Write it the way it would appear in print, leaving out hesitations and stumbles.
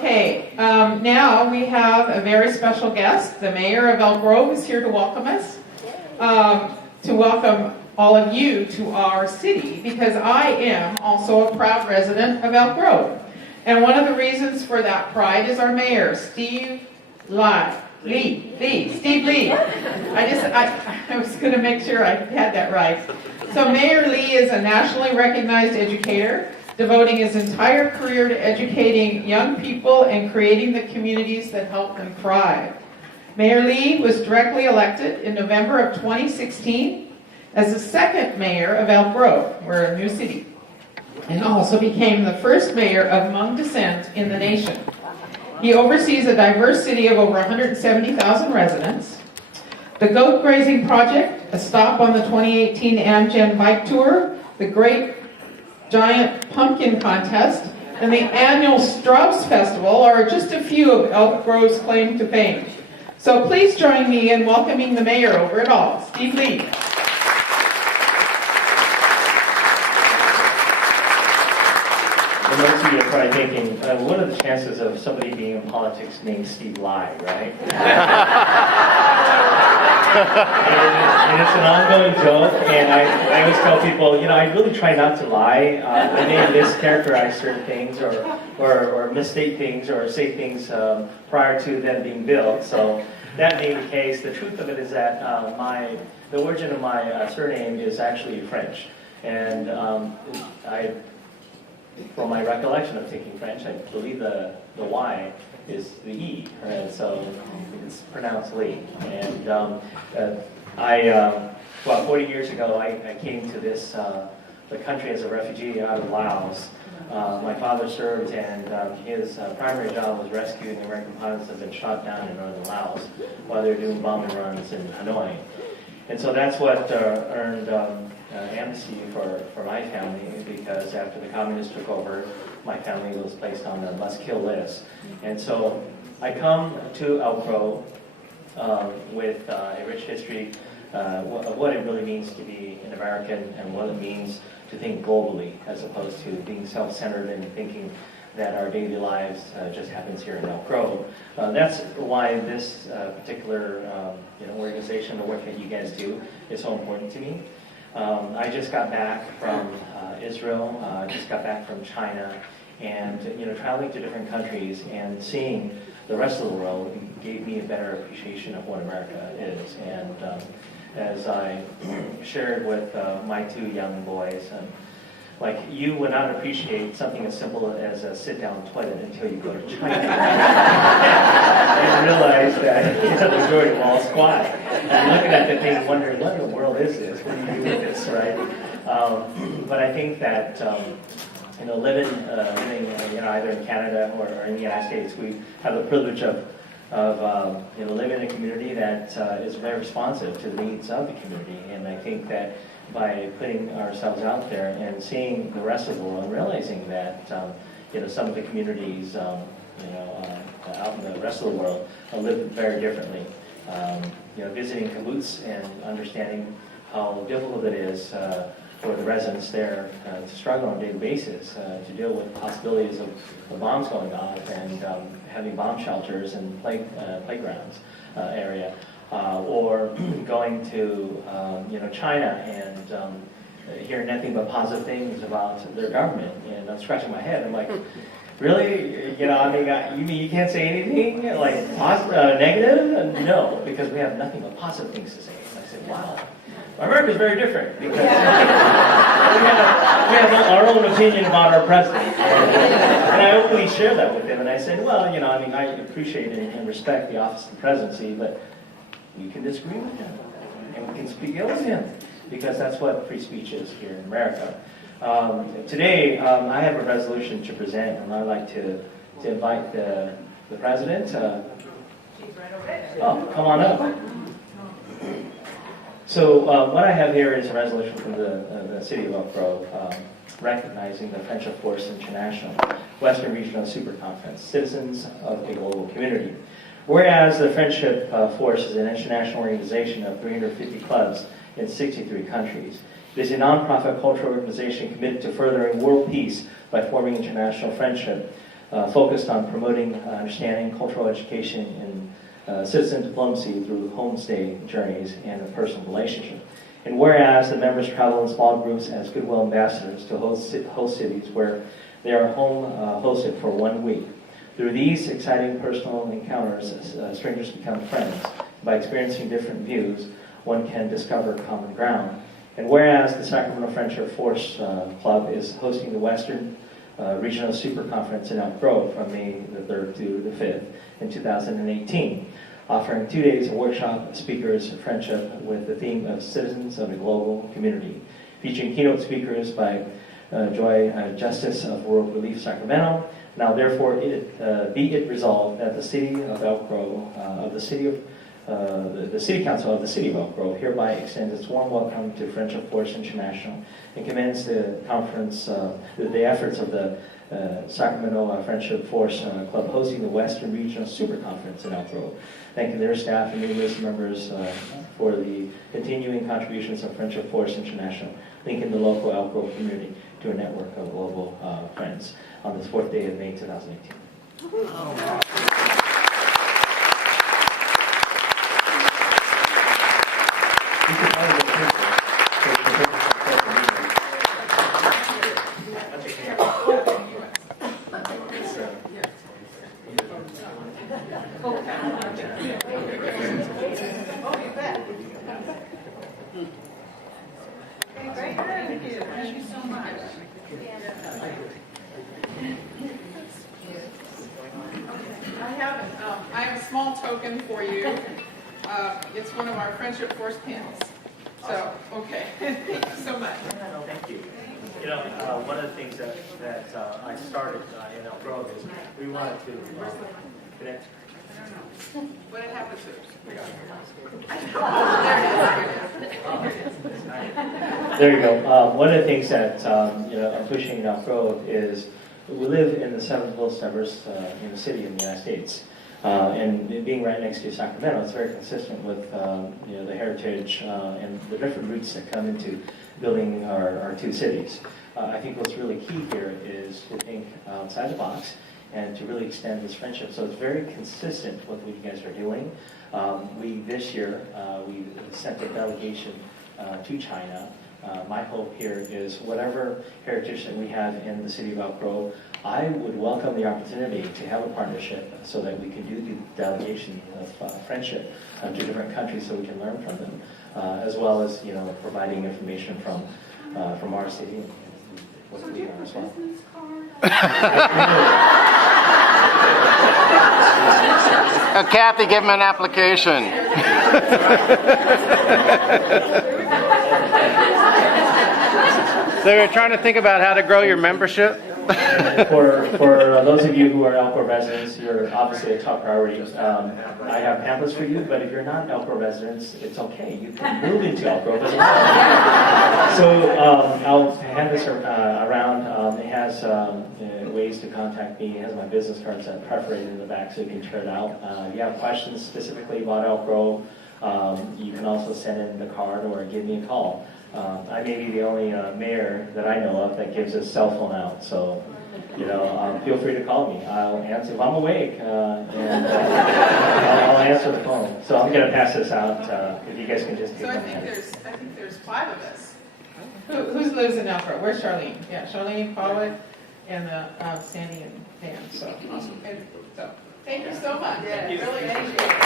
Okay, now we have a very special guest. The mayor of Elk Grove is here to welcome us, to welcome all of you to our city, because I am also a proud resident of Elk Grove. And one of the reasons for that pride is our mayor, Steve Lee. I was going to make sure I had that right. So Mayor Lee is a nationally recognized educator, devoting his entire career to educating young people and creating the communities that help them thrive. Mayor Lee was directly elected in November of 2016 as the second mayor of Elk Grove. We're a new city. And also became the first mayor of Hmong descent in the nation. He oversees a diverse city of over 170,000 residents. The Goat Grazing Project, a stop on the 2018 Amgen Bike Tour, the Great Giant Pumpkin Contest, and the annual Strauss Festival are just a few of Elk Grove's claim to fame. So please join me in welcoming the mayor over it all, Steve Lee. Most of you are probably thinking, what are the chances of somebody being in politics named Steve Lai, right? and it's an ongoing joke, and I always tell people, I really try not to lie. I may mischaracterize certain things or misstate things or say things prior to them being built. So that being the case, the truth of it is that the origin of my surname is actually French. And from my recollection of taking French, I believe the Y is the E, right? So it's pronounced Lee. And 40 years ago, I came to the country as a refugee out of Laos. My father served, and his primary job was rescuing American pilots that had been shot down in northern Laos while they were doing bombing runs in Hanoi. And so that's what earned amnesty for my family, because after the communists took over, my family was placed on the must-kill list. And so I come to Elk Grove with a rich history of what it really means to be an American and what it means to think globally, as opposed to being self-centered and thinking that our daily lives just happens here in Elk Grove. That's why this particular organization, the work that you guys do, is so important to me. I just got back from Israel, just got back from China, and traveling to different countries and seeing the rest of the world gave me a better appreciation of what America is. And as I shared with my two young boys, like, you would not appreciate something as simple as a sit-down toilet until you go to China and realize that the majority of all squat. And looking at the thing, wondering, what in the world is this? What do you do with this, right? But I think that living either in Canada or in the United States, we have the privilege of living in a community that is very responsive to the needs of the community. And I think that by putting ourselves out there and seeing the rest of the world, realizing that some of the communities out in the rest of the world live very differently. Visiting kibbutz and understanding how difficult it is for the residents there to struggle on a daily basis to deal with possibilities of bombs going off and having bomb shelters and playgrounds area. Or going to China and hearing nothing but positive things about their government, and I'm scratching my head. I'm like, really? You mean you can't say anything like negative? No, because we have nothing but positive things to say. And I said, wow, America's very different because we have our own opinion about our president. And I openly share that with him, and I said, well, I appreciate and respect the office of the presidency, but we can disagree with him, and we can speak ill of him, because that's what free speech is here in America. Today, I have a resolution to present, and I'd like to invite the president. Come on up. So what I have here is a resolution from the City of Elk Grove, recognizing the Friendship Force International Western Regional Super Conference, citizens of a global community. Whereas the Friendship Force is an international organization of 350 clubs in 63 countries. It is a non-profit cultural organization committed to furthering world peace by forming international friendship. focused on promoting understanding, cultural education, and citizen diplomacy through homestay journeys and a personal relationship. And whereas the members travel in small groups as goodwill ambassadors to host cities where they are hosted for 1 week. Through these exciting personal encounters, strangers become friends. By experiencing different views, one can discover common ground. And whereas the Sacramento Friendship Force Club is hosting the Western Regional Super Conference in Elk Grove from May the 3rd to the 5th in 2018, offering 2 days of workshop speakers friendship with the theme of Citizens of a Global Community, featuring keynote speakers by Joy Justice of World Relief Sacramento. Now therefore be it resolved that the City of Elk Grove, the City Council of the City of Elk Grove hereby extends its warm welcome to Friendship Force International and commends the conference, the efforts of the Sacramento Friendship Force Club hosting the Western Regional Super Conference in Elk Grove. Thank you their staff and numerous members for the continuing contributions of Friendship Force International, linking the local Elk Grove community to a network of global friends on this 4th day of May 2018. I have a small token for you. It's one of our Friendship Force pins. So, okay. Thank you so much. No, thank you. You know, one of the things that I started in Elk Grove is we wanted to connect. What had happened to it? There you go. One of the things that I'm pushing in Elk Grove is we live in the 7th most diverse city in the United States. And being right next to Sacramento, it's very consistent with the heritage and the different roots that come into building our 2 cities. I think what's really key here is to think outside the box and to really extend this friendship. So it's very consistent with what you guys are doing. This year, we sent a delegation to China. My hope here is whatever heritage that we have in the city of Elk Grove, I would welcome the opportunity to have a partnership so that we can do the delegation of friendship to different countries so we can learn from them, as well as providing information from our city and what we are as well. Kathy, give him an application. So you're trying to think about how to grow your membership? For those of you who are Elk Grove residents, you're obviously a top priority. I have pamphlets for you, but if you're not Elk Grove residents, it's okay. You can move into Elk Grove as well. So I'll hand this around. It has ways to contact me. It has my business cards perforated in the back so you can tear it out. If you have questions specifically about Elk Grove, you can also send in the card or give me a call. I may be the only mayor that I know of that gives his cell phone out, so feel free to call me. I'll answer if I'm awake, and I'll answer the phone. So I'm going to pass this out. If you guys can just. So I think there's 5 of us. Who lives in Elk Grove? Where's Charlene? Yeah, Charlene, Paulette, and Sandy and Dan. So awesome. And so thank you so much. Thank you. Really appreciate it.